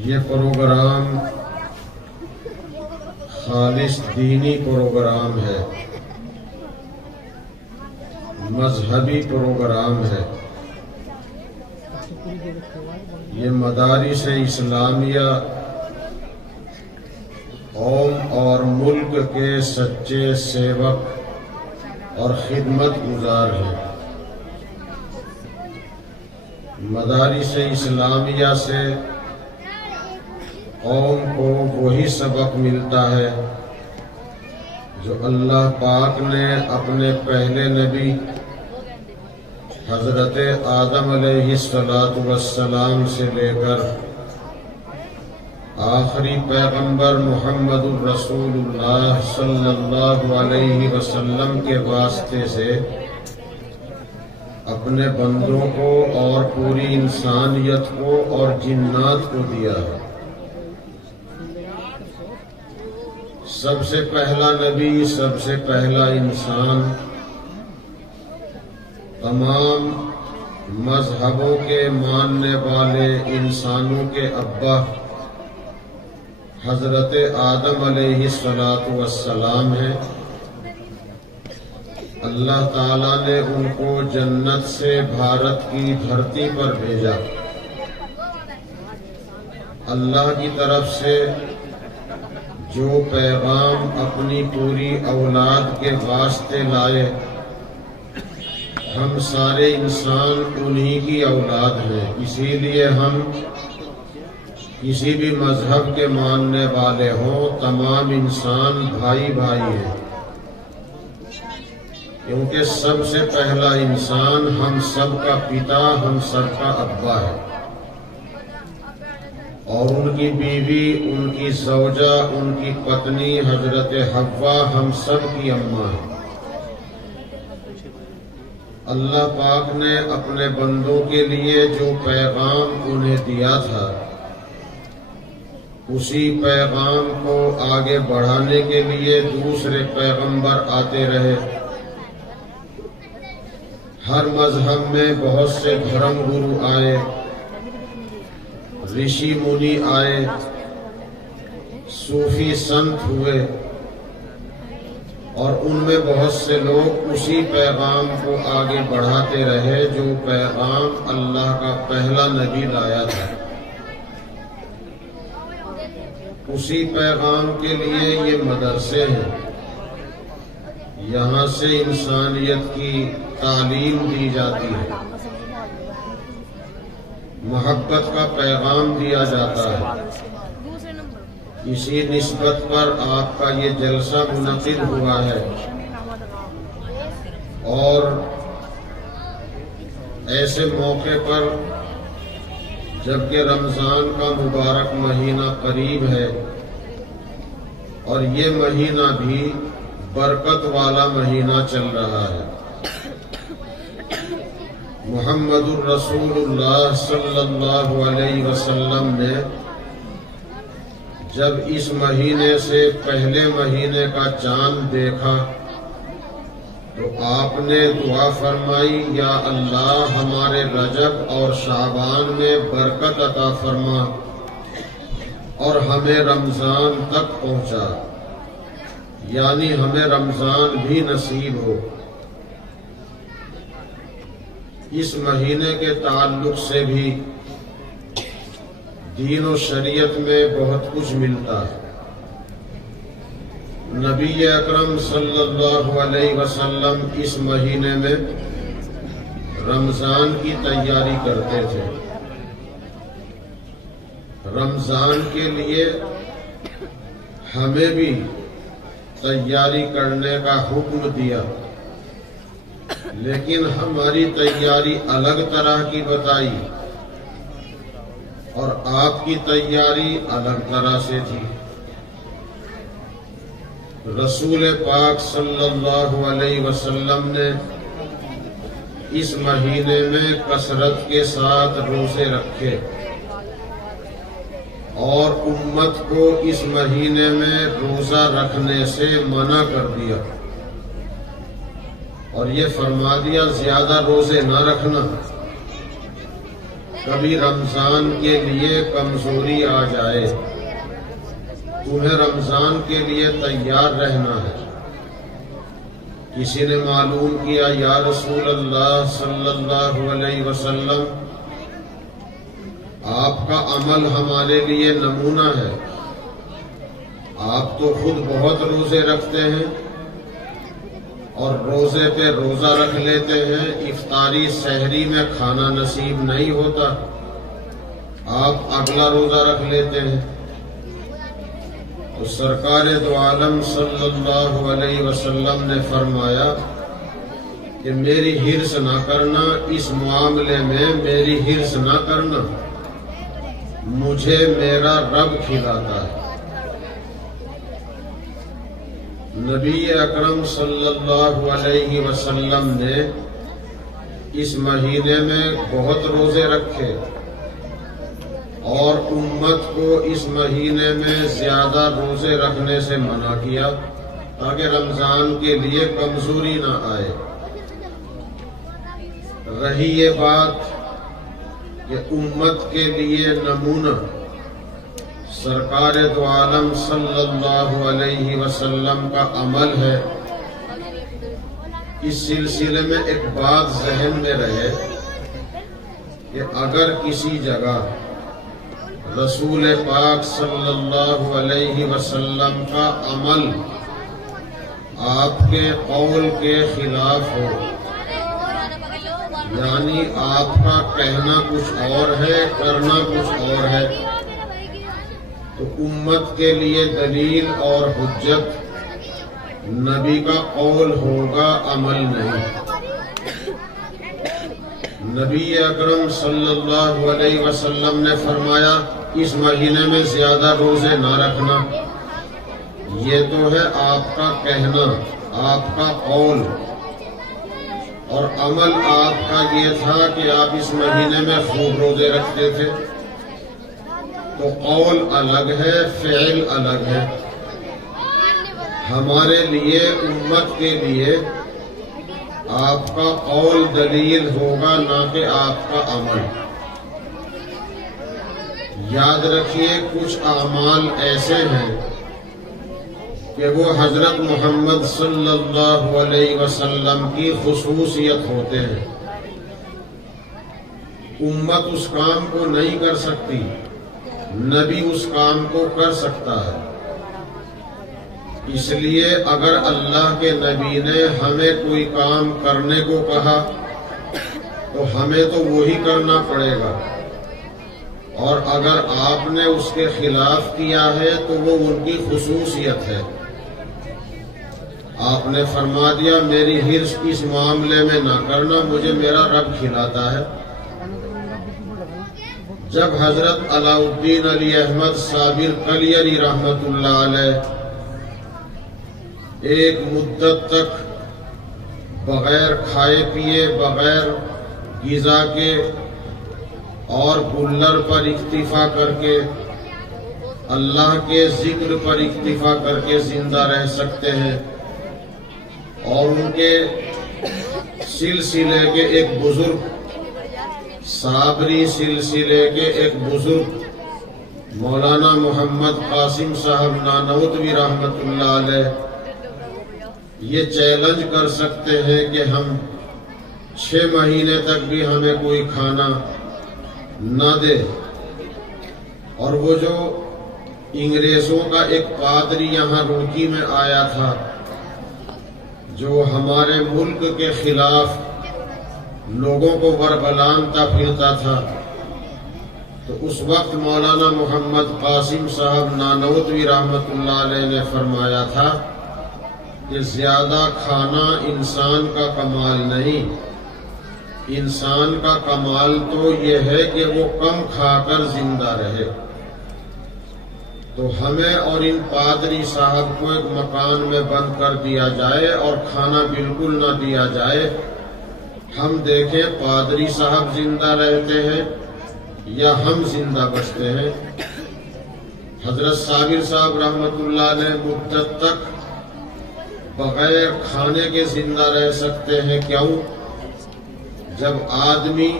یہ پروگرام خالص دینی پروگرام ہے، مذہبی پروگرام ہے۔ یہ مدارس اسلامیہ قوم اور ملک کے سچے سیوک اور خدمت گزار ہیں۔ مدارس اسلامیہ سے قوم کو وہی سبق ملتا ہے جو اللہ پاک نے اپنے پہلے نبی حضرت آدم علیہ السلام سے لے کر آخری پیغمبر محمد الرسول اللہ صلی اللہ علیہ وسلم کے واسطے سے اپنے بندوں کو اور پوری انسانیت کو اور جنات کو دیا ہے۔ سب سے پہلا نبی، سب سے پہلا انسان، تمام مذہبوں کے ماننے والے انسانوں کے ابا حضرت آدم علیہ السلام ہیں۔ اللہ تعالیٰ نے ان کو جنت سے بھارت کی دھرتی پر بھیجا۔ اللہ کی طرف سے جو پیغام اپنی پوری اولاد کے واسطے لائے، ہم سارے انسان انہی کی اولاد ہیں۔ اسی لیے ہم کسی بھی مذہب کے ماننے والے ہوں، تمام انسان بھائی بھائی ہیں، کیونکہ سب سے پہلا انسان ہم سب کا پتا، ہم سب کا ابا ہے، اور ان کی بیوی، ان کی زوجہ، ان کی پتنی حضرت حوا ہم سب کی اماں ہے۔ اللہ پاک نے اپنے بندوں کے لیے جو پیغام انہیں دیا تھا، اسی پیغام کو آگے بڑھانے کے لیے دوسرے پیغمبر آتے رہے۔ ہر مذہب میں بہت سے دھرم گرو آئے، رشی منی آئے، صوفی سنت ہوئے، اور ان میں بہت سے لوگ اسی پیغام کو آگے بڑھاتے رہے جو پیغام اللہ کا پہلا نبی لایا تھا۔ اسی پیغام کے لیے یہ مدرسے ہیں، یہاں سے انسانیت کی تعلیم دی جاتی ہے، محبت کا پیغام دیا جاتا ہے۔ اسی نسبت پر آپ کا یہ جلسہ منعقد ہوا ہے، اور ایسے موقع پر جبکہ رمضان کا مبارک مہینہ قریب ہے، اور یہ مہینہ بھی برکت والا مہینہ چل رہا ہے۔ محمد الرسول اللہ صلی اللہ علیہ وسلم نے جب اس مہینے سے پہلے مہینے کا چاند دیکھا تو آپ نے دعا فرمائی، یا اللہ ہمارے رجب اور شعبان میں برکت عطا فرما اور ہمیں رمضان تک پہنچا، یعنی ہمیں رمضان بھی نصیب ہو۔ اس مہینے کے تعلق سے بھی دین و شریعت میں بہت کچھ ملتا ہے۔ نبی اکرم صلی اللہ علیہ وسلم اس مہینے میں رمضان کی تیاری کرتے تھے۔ رمضان کے لیے ہمیں بھی تیاری کرنے کا حکم دیا، لیکن ہماری تیاری الگ طرح کی بتائی اور آپ کی تیاری الگ طرح سے تھی۔ رسول پاک صلی اللہ علیہ وسلم نے اس مہینے میں کثرت کے ساتھ روزے رکھے اور امت کو اس مہینے میں روزہ رکھنے سے منع کر دیا، اور یہ فرما دیا زیادہ روزے نہ رکھنا، کبھی رمضان کے لیے کمزوری آ جائے، تمہیں رمضان کے لیے تیار رہنا ہے۔ کسی نے معلوم کیا، یا رسول اللہ صلی اللہ علیہ وسلم، آپ کا عمل ہمارے لیے نمونہ ہے، آپ تو خود بہت روزے رکھتے ہیں اور روزے پہ روزہ رکھ لیتے ہیں، افطاری سحری میں کھانا نصیب نہیں ہوتا، آپ اگلا روزہ رکھ لیتے ہیں۔ تو سرکار دو عالم صلی اللہ علیہ وسلم نے فرمایا کہ میری حرص نہ کرنا، اس معاملے میں میری حرص نہ کرنا، مجھے میرا رب کھلاتا ہے۔ نبی اکرم صلی اللہ علیہ وسلم نے اس مہینے میں بہت روزے رکھے اور امت کو اس مہینے میں زیادہ روزے رکھنے سے منع کیا تاکہ رمضان کے لیے کمزوری نہ آئے۔ رہی یہ بات کہ امت کے لیے نمونہ سرکار دو عالم صلی اللہ علیہ وسلم کا عمل ہے، اس سلسلے میں ایک بات ذہن میں رہے کہ اگر کسی جگہ رسول پاک صلی اللہ علیہ وسلم کا عمل آپ کے قول کے خلاف ہو، یعنی آپ کا کہنا کچھ اور ہے، کرنا کچھ اور ہے، تو امت کے لیے دلیل اور حجت نبی کا قول ہوگا، عمل نہیں۔ نبی اکرم صلی اللہ علیہ وسلم نے فرمایا اس مہینے میں زیادہ روزے نہ رکھنا، یہ تو ہے آپ کا کہنا، آپ کا قول، اور عمل آپ کا یہ تھا کہ آپ اس مہینے میں خوب روزے رکھتے تھے، تو قول الگ ہے، فعل الگ ہے۔ ہمارے لیے، امت کے لیے آپ کا قول دلیل ہوگا، نہ کہ آپ کا عمل۔ یاد رکھیے کچھ اعمال ایسے ہیں کہ وہ حضرت محمد صلی اللہ علیہ وسلم کی خصوصیت ہوتے ہیں، امت اس کام کو نہیں کر سکتی، نبی اس کام کو کر سکتا ہے۔ اس لیے اگر اللہ کے نبی نے ہمیں کوئی کام کرنے کو کہا تو ہمیں تو وہی کرنا پڑے گا، اور اگر آپ نے اس کے خلاف کیا ہے تو وہ ان کی خصوصیت ہے۔ آپ نے فرما دیا میری حرص اس معاملے میں نہ کرنا، مجھے میرا رب کھلاتا ہے۔ جب حضرت علاء الدین علی احمد صابر کلیری رحمت اللہ علیہ ایک مدت تک بغیر کھائے پیے، بغیر غذا کے اور گلر پر اکتفا کر کے، اللہ کے ذکر پر اکتفا کر کے زندہ رہ سکتے ہیں، اور ان کے سلسلے کے ایک بزرگ، صابری سلسلے کے ایک بزرگ مولانا محمد قاسم صاحب نانوتوی رحمت اللہ علیہ یہ چیلنج کر سکتے ہیں کہ ہم 6 مہینے تک بھی ہمیں کوئی کھانا نہ دے، اور وہ جو انگریزوں کا ایک پادری یہاں روکی میں آیا تھا جو ہمارے ملک کے خلاف لوگوں کو وربلانتا پھرتا تھا، تو اس وقت مولانا محمد قاسم صاحب نانوتوی رحمت اللہ علیہ نے فرمایا تھا کہ زیادہ کھانا انسان کا کمال نہیں، انسان کا کمال تو یہ ہے کہ وہ کم کھا کر زندہ رہے۔ تو ہمیں اور ان پادری صاحب کو ایک مکان میں بند کر دیا جائے اور کھانا بالکل نہ دیا جائے، ہم دیکھیں پادری صاحب زندہ رہتے ہیں یا ہم زندہ بچتے ہیں۔ حضرت صابر صاحب رحمت اللہ علیہ مدت تک بغیر کھانے کے زندہ رہ سکتے ہیں، کیوں؟ جب آدمی